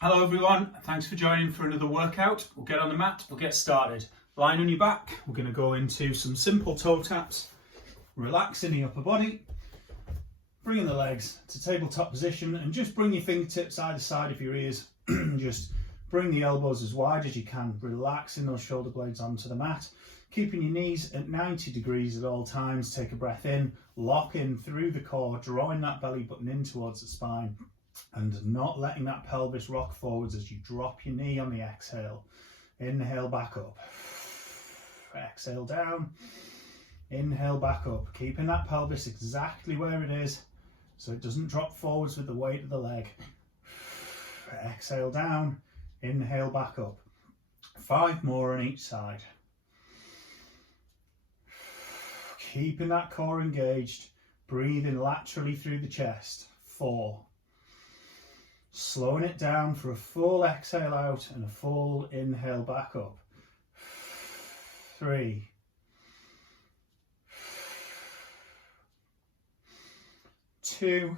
Hello everyone, thanks for joining for another workout. We'll get on the mat, we'll get started. Lying on your back, we're going to go into some simple toe taps, relaxing the upper body, bringing the legs to tabletop position and just bring your fingertips either side of your ears. Just bring the elbows as wide as you can, relaxing those shoulder blades onto the mat. Keeping your knees at 90 degrees at all times. Take a breath in, lock in through the core, drawing that belly button in towards the spine and not letting that pelvis rock forwards as you drop your knee on the exhale. Inhale back up, exhale down, inhale back up, keeping that pelvis exactly where it is so it doesn't drop forwards with the weight of the leg. Exhale down, inhale back up. 5 more on each side. Keeping that core engaged, breathing laterally through the chest. 4. Slowing it down for a full exhale out and a full inhale back up. 3. 2.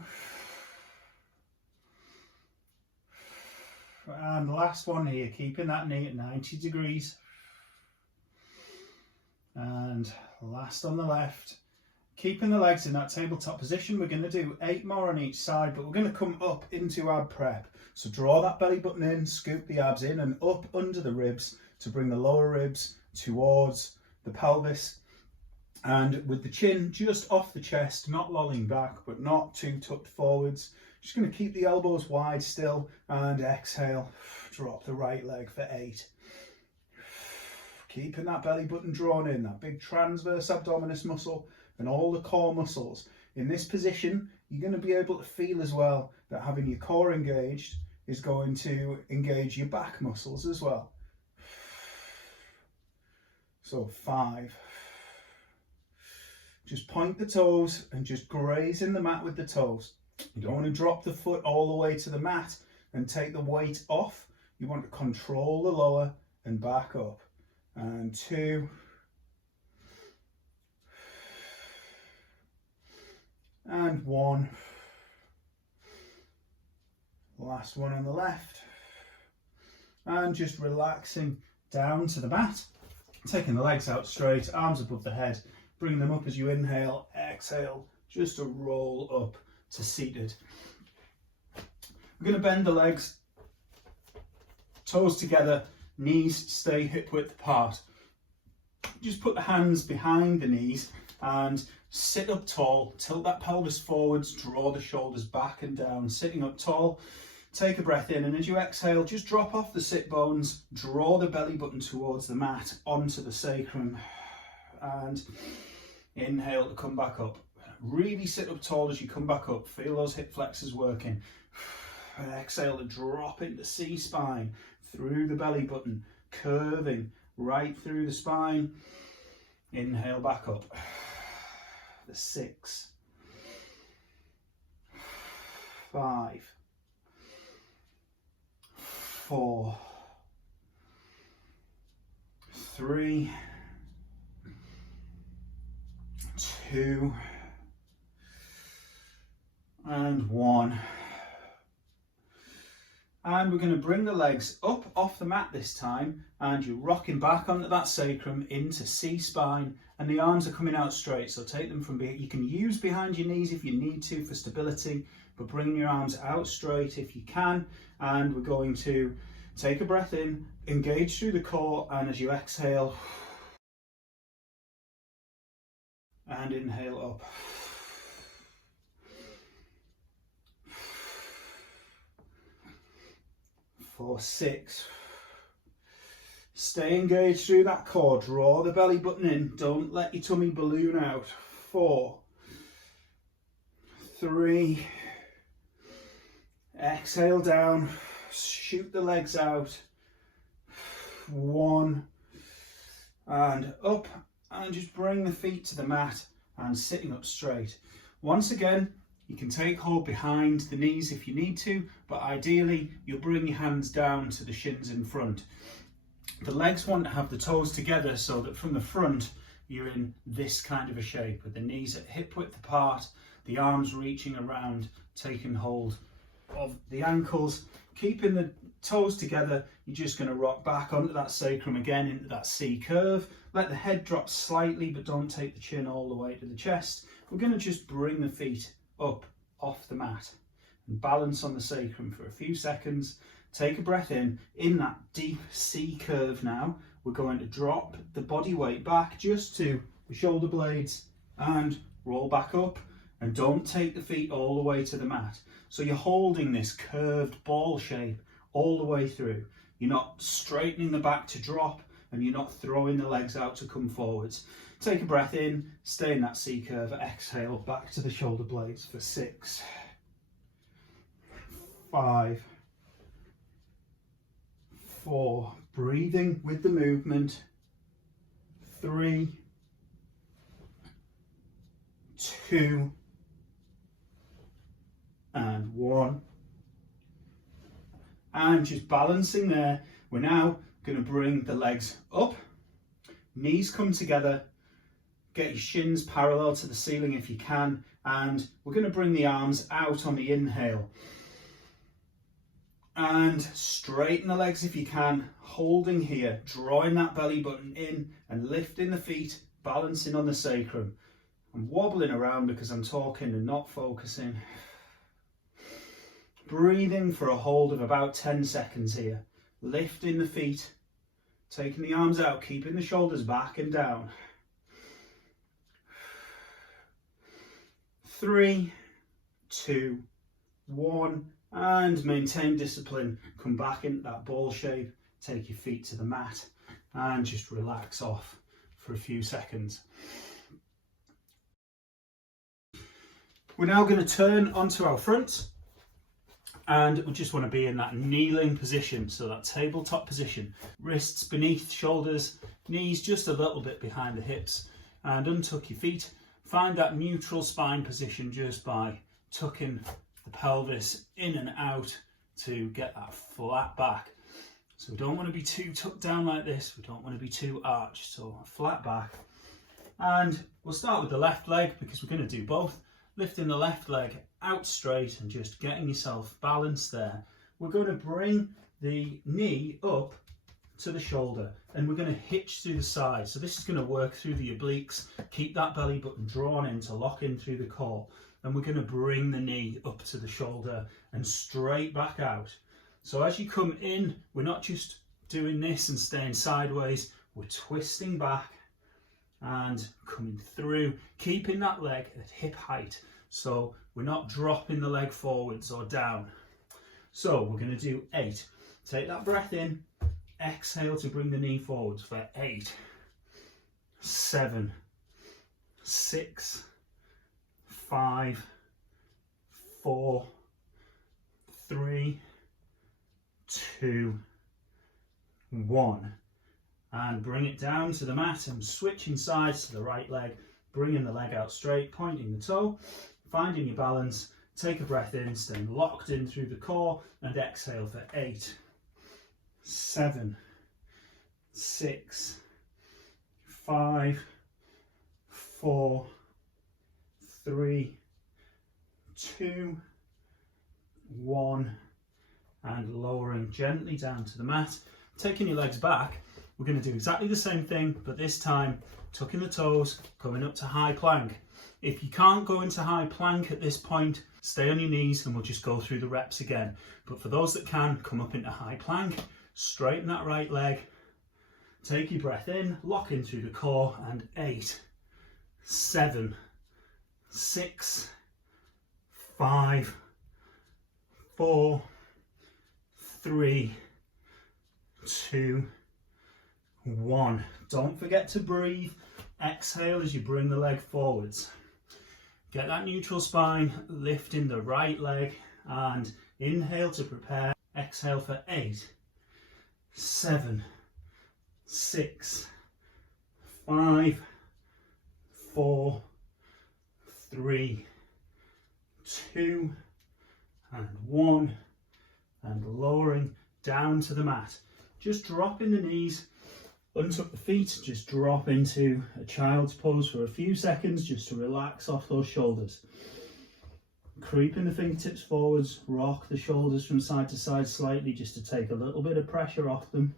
And last one here, keeping that knee at 90 degrees. And last on the left, keeping the legs in that tabletop position. We're going to do 8 more on each side, but we're going to come up into ab prep. So draw that belly button in, scoop the abs in and up under the ribs to bring the lower ribs towards the pelvis. And with the chin just off the chest, not lolling back, but not too tucked forwards. Just going to keep the elbows wide still and exhale. Drop the right leg for 8. Keeping that belly button drawn in, that big transverse abdominis muscle and all the core muscles. In this position, you're going to be able to feel as well that having your core engaged is going to engage your back muscles as well. So 5. Just point the toes and just graze in the mat with the toes. You don't want to drop the foot all the way to the mat and take the weight off. You want to control the lower and back up. And 2. And 1. Last one on the left. And just relaxing down to the mat. Taking the legs out straight, arms above the head. Bring them up as you inhale, exhale, just to roll up to seated. We're going to bend the legs, toes together, knees stay hip width apart. Just put the hands behind the knees and sit up tall, tilt that pelvis forwards, draw the shoulders back and down, sitting up tall. Take a breath in and as you exhale, just drop off the sit bones, draw the belly button towards the mat, onto the sacrum and inhale to come back up. Really sit up tall as you come back up, feel those hip flexors working. And exhale to drop into C-spine, through the belly button, curving right through the spine. Inhale back up. The 6. 5. 4. 3. 2. And 1. And we're going to bring the legs up off the mat this time and you're rocking back onto that sacrum into C-spine and the arms are coming out straight. So take them from behind. You can use behind your knees if you need to for stability, but bring your arms out straight if you can. And we're going to take a breath in, engage through the core, and as you exhale and inhale up. For 6. Stay engaged through that core. Draw the belly button in. Don't let your tummy balloon out. 4. 3. Exhale down. Shoot the legs out. 1. And up. And just bring the feet to the mat and sitting up straight. Once again, you can take hold behind the knees if you need to, but ideally you'll bring your hands down to the shins in front. The legs want to have the toes together so that from the front you're in this kind of a shape with the knees at hip width apart, the arms reaching around, taking hold of the ankles, keeping the toes together. You're just going to rock back onto that sacrum again, into that C curve. Let the head drop slightly, but don't take the chin all the way to the chest. We're going to just bring the feet up off the mat and balance on the sacrum for a few seconds. Take a breath in that deep C curve now. We're going to drop the body weight back just to the shoulder blades and roll back up, and don't take the feet all the way to the mat. So you're holding this curved ball shape all the way through. You're not straightening the back to drop, and you're not throwing the legs out to come forwards. Take a breath in, stay in that C curve, exhale back to the shoulder blades for 6, 5, 4, breathing with the movement, 3, 2, and 1. And just balancing there. We're now going to bring the legs up, knees come together, get your shins parallel to the ceiling if you can, and we're going to bring the arms out on the inhale. And straighten the legs if you can, holding here, drawing that belly button in and lifting the feet, balancing on the sacrum. I'm wobbling around because I'm talking and not focusing. Breathing for a hold of about 10 seconds here. Lifting the feet, taking the arms out, keeping the shoulders back and down. 3, 2, 1, and maintain discipline. Come back into that ball shape, take your feet to the mat and just relax off for a few seconds. We're now going to turn onto our front, and we just want to be in that kneeling position, so that tabletop position. Wrists beneath shoulders, knees just a little bit behind the hips, and untuck your feet. Find that neutral spine position just by tucking the pelvis in and out to get that flat back. So we don't want to be too tucked down like this, we don't want to be too arched, so flat back. And we'll start with the left leg because we're going to do both. Lifting the left leg out straight and just getting yourself balanced there. We're going to bring the knee up to the shoulder and we're going to hitch through the side. So this is going to work through the obliques, keep that belly button drawn in to lock in through the core. And we're going to bring the knee up to the shoulder and straight back out. So as you come in, we're not just doing this and staying sideways, we're twisting back and coming through, keeping that leg at hip height. So we're not dropping the leg forwards or down. So we're going to do 8. Take that breath in, exhale to bring the knee forwards for 8, 7, 6, 5, 4, 3, 2, 1. And bring it down to the mat and switching sides to the right leg, bringing the leg out straight, pointing the toe, finding your balance. Take a breath in, staying locked in through the core, and exhale for 8, 7, 6, 5, 4, 3, 2, 1, and lowering gently down to the mat. Taking your legs back, we're going to do exactly the same thing, but this time tucking the toes, coming up to high plank. If you can't go into high plank at this point, stay on your knees and we'll just go through the reps again. But for those that can, come up into high plank, straighten that right leg, take your breath in, lock in through the core, and 8, 7, 6, 5, 4, 3, 2, 1. Don't forget to breathe. Exhale as you bring the leg forwards. Get that neutral spine, lifting the right leg, and inhale to prepare. Exhale for 8, 7, 6, 5, 4, 3, 2, and 1. And lowering down to the mat. Just dropping the knees, untuck the feet, just drop into a child's pose for a few seconds just to relax off those shoulders. creeping the fingertips forwards, rock the shoulders from side to side slightly just to take a little bit of pressure off them.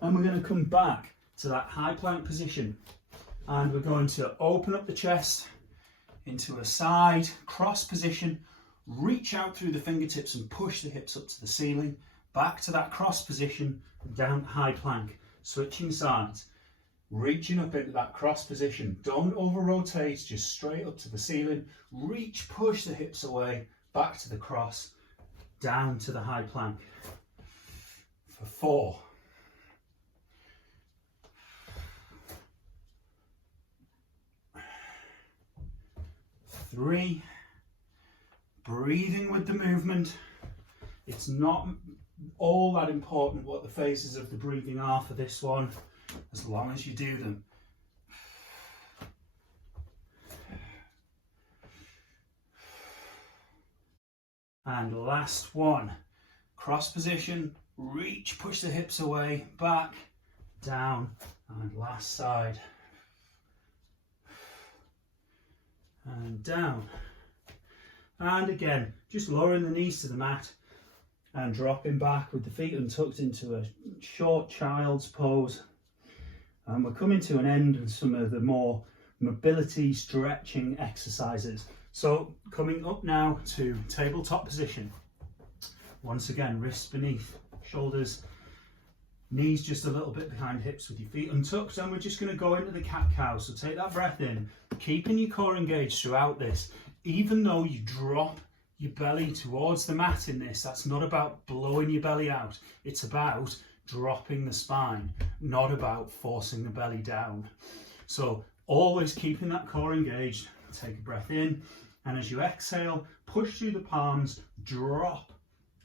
And we're going to come back to that high plank position, and we're going to open up the chest into a side cross position, reach out through the fingertips and push the hips up to the ceiling, back to that cross position, down to high plank, switching sides, reaching up into that cross position. Don't over rotate, just straight up to the ceiling, reach, push the hips away, back to the cross, down to the high plank. For 4, 3, breathing with the movement. It's not all that important what the phases of the breathing are for this one, as long as you do them. And last one, cross position, reach, push the hips away, back, down, and last side. And down. And again, just lowering the knees to the mat and dropping back with the feet untucked into a short child's pose. And we're coming to an end with some of the more mobility stretching exercises. So coming up now to tabletop position. Once again, wrists beneath shoulders, knees just a little bit behind hips with your feet untucked, and we're just going to go into the cat-cow. So take that breath in, keeping your core engaged throughout this. Even though you drop your belly towards the mat in this, that's not about blowing your belly out. It's about dropping the spine, not about forcing the belly down. So always keeping that core engaged. Take a breath in, and as you exhale, push through the palms, drop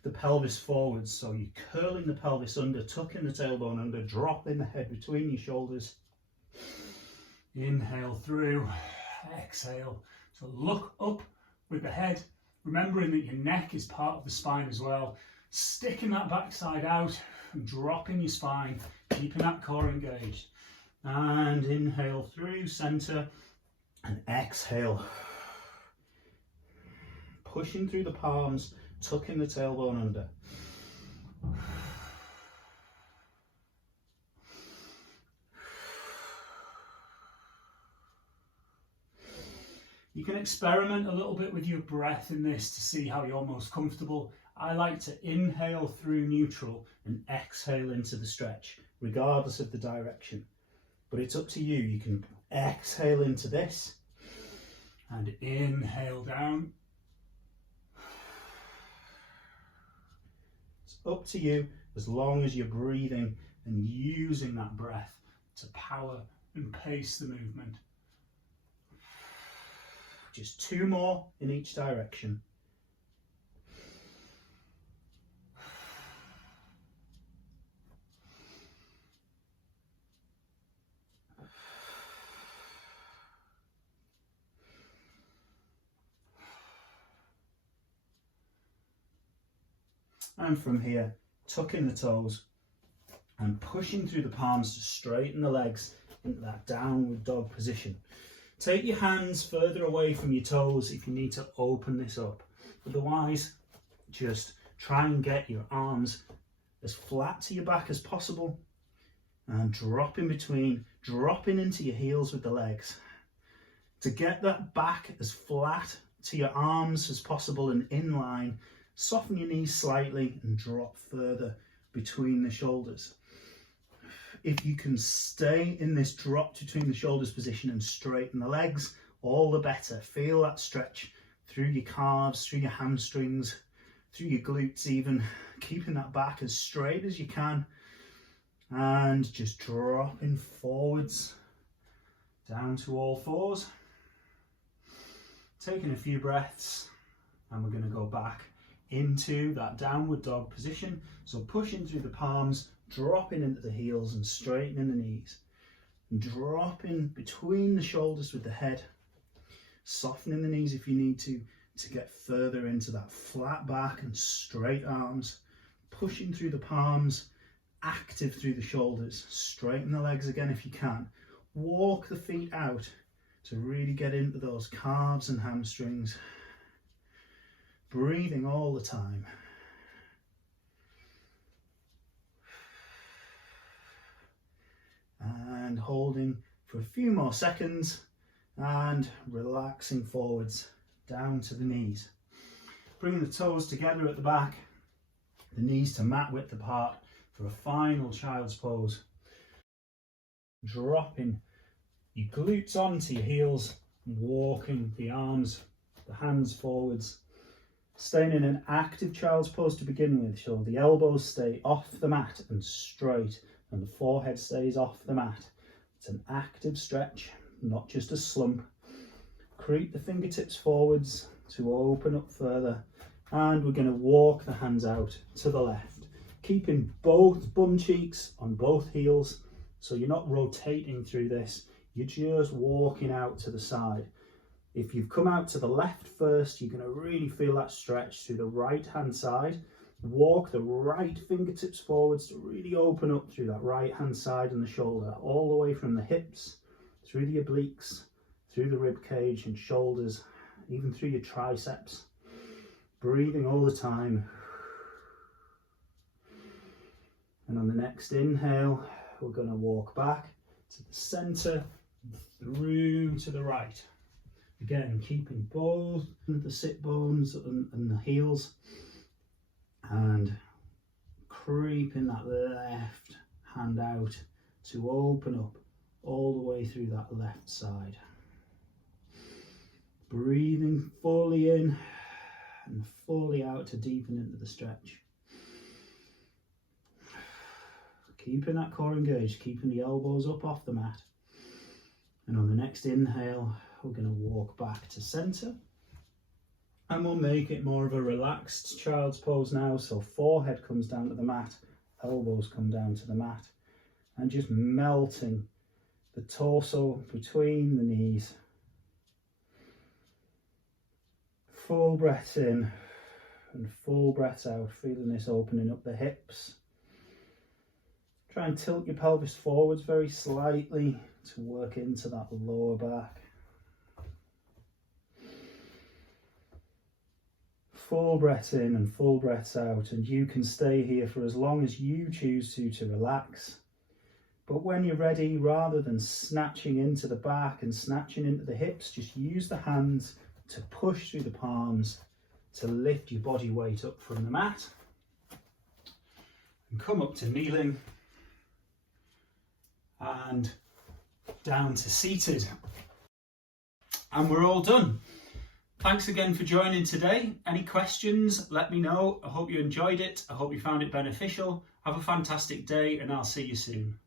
the pelvis forwards. So you're curling the pelvis under, tucking the tailbone under, dropping the head between your shoulders. Inhale through, exhale. So look up with the head, remembering that your neck is part of the spine as well. Sticking that backside out and dropping your spine, keeping that core engaged. And inhale through, center, and exhale. Pushing through the palms, tucking the tailbone under. You can experiment a little bit with your breath in this to see how you're most comfortable. I like to inhale through neutral and exhale into the stretch, regardless of the direction. But it's up to you. You can exhale into this and inhale down. It's up to you, as long as you're breathing and using that breath to power and pace the movement. Just 2 more in each direction. And from here, tucking the toes and pushing through the palms to straighten the legs into that downward dog position. Take your hands further away from your toes if you need to open this up. Otherwise, just try and get your arms as flat to your back as possible and drop in between, dropping into your heels with the legs. To get that back as flat to your arms as possible and in line, soften your knees slightly and drop further between the shoulders. If you can stay in this drop between the shoulders position and straighten the legs, all the better. Feel that stretch through your calves, through your hamstrings, through your glutes even, keeping that back as straight as you can, and just dropping forwards down to all fours. Taking a few breaths, and we're going to go back into that downward dog position. So pushing through the palms, dropping into the heels and straightening the knees, and dropping between the shoulders with the head, softening the knees if you need to get further into that flat back and straight arms, pushing through the palms, active through the shoulders, straighten the legs again if you can, walk the feet out to really get into those calves and hamstrings, breathing all the time. And holding for a few more seconds and relaxing forwards down to the knees. Bringing the toes together at the back, the knees to mat width apart for a final child's pose. Dropping your glutes onto your heels, walking the arms, the hands forwards. Staying in an active child's pose to begin with, so the elbows stay off the mat and straight, and the forehead stays off the mat. It's an active stretch, not just a slump. Creep the fingertips forwards to open up further, and we're going to walk the hands out to the left, keeping both bum cheeks on both heels, so you're not rotating through this, you're just walking out to the side. If you've come out to the left first, you're going to really feel that stretch through the right hand side. Walk the right fingertips forwards to really open up through that right hand side and the shoulder, all the way from the hips, through the obliques, through the rib cage and shoulders, even through your triceps. Breathing all the time. And on the next inhale, we're going to walk back to the center, through to the right. Again, keeping both the sit bones and the heels, and creeping that left hand out to open up all the way through that left side. Breathing fully in and fully out to deepen into the stretch. Keeping that core engaged, keeping the elbows up off the mat. And on the next inhale, we're going to walk back to center. And we'll make it more of a relaxed child's pose now. So forehead comes down to the mat, elbows come down to the mat. And just melting the torso between the knees. Full breath in and full breath out, feeling this opening up the hips. Try and tilt your pelvis forwards very slightly to work into that lower back. Full breath in and full breaths out, and you can stay here for as long as you choose to relax. But when you're ready, rather than snatching into the back and snatching into the hips, just use the hands to push through the palms to lift your body weight up from the mat. And come up to kneeling and down to seated. And we're all done. Thanks again for joining today. Any questions, let me know. I hope you enjoyed it. I hope you found it beneficial. Have a fantastic day, and I'll see you soon.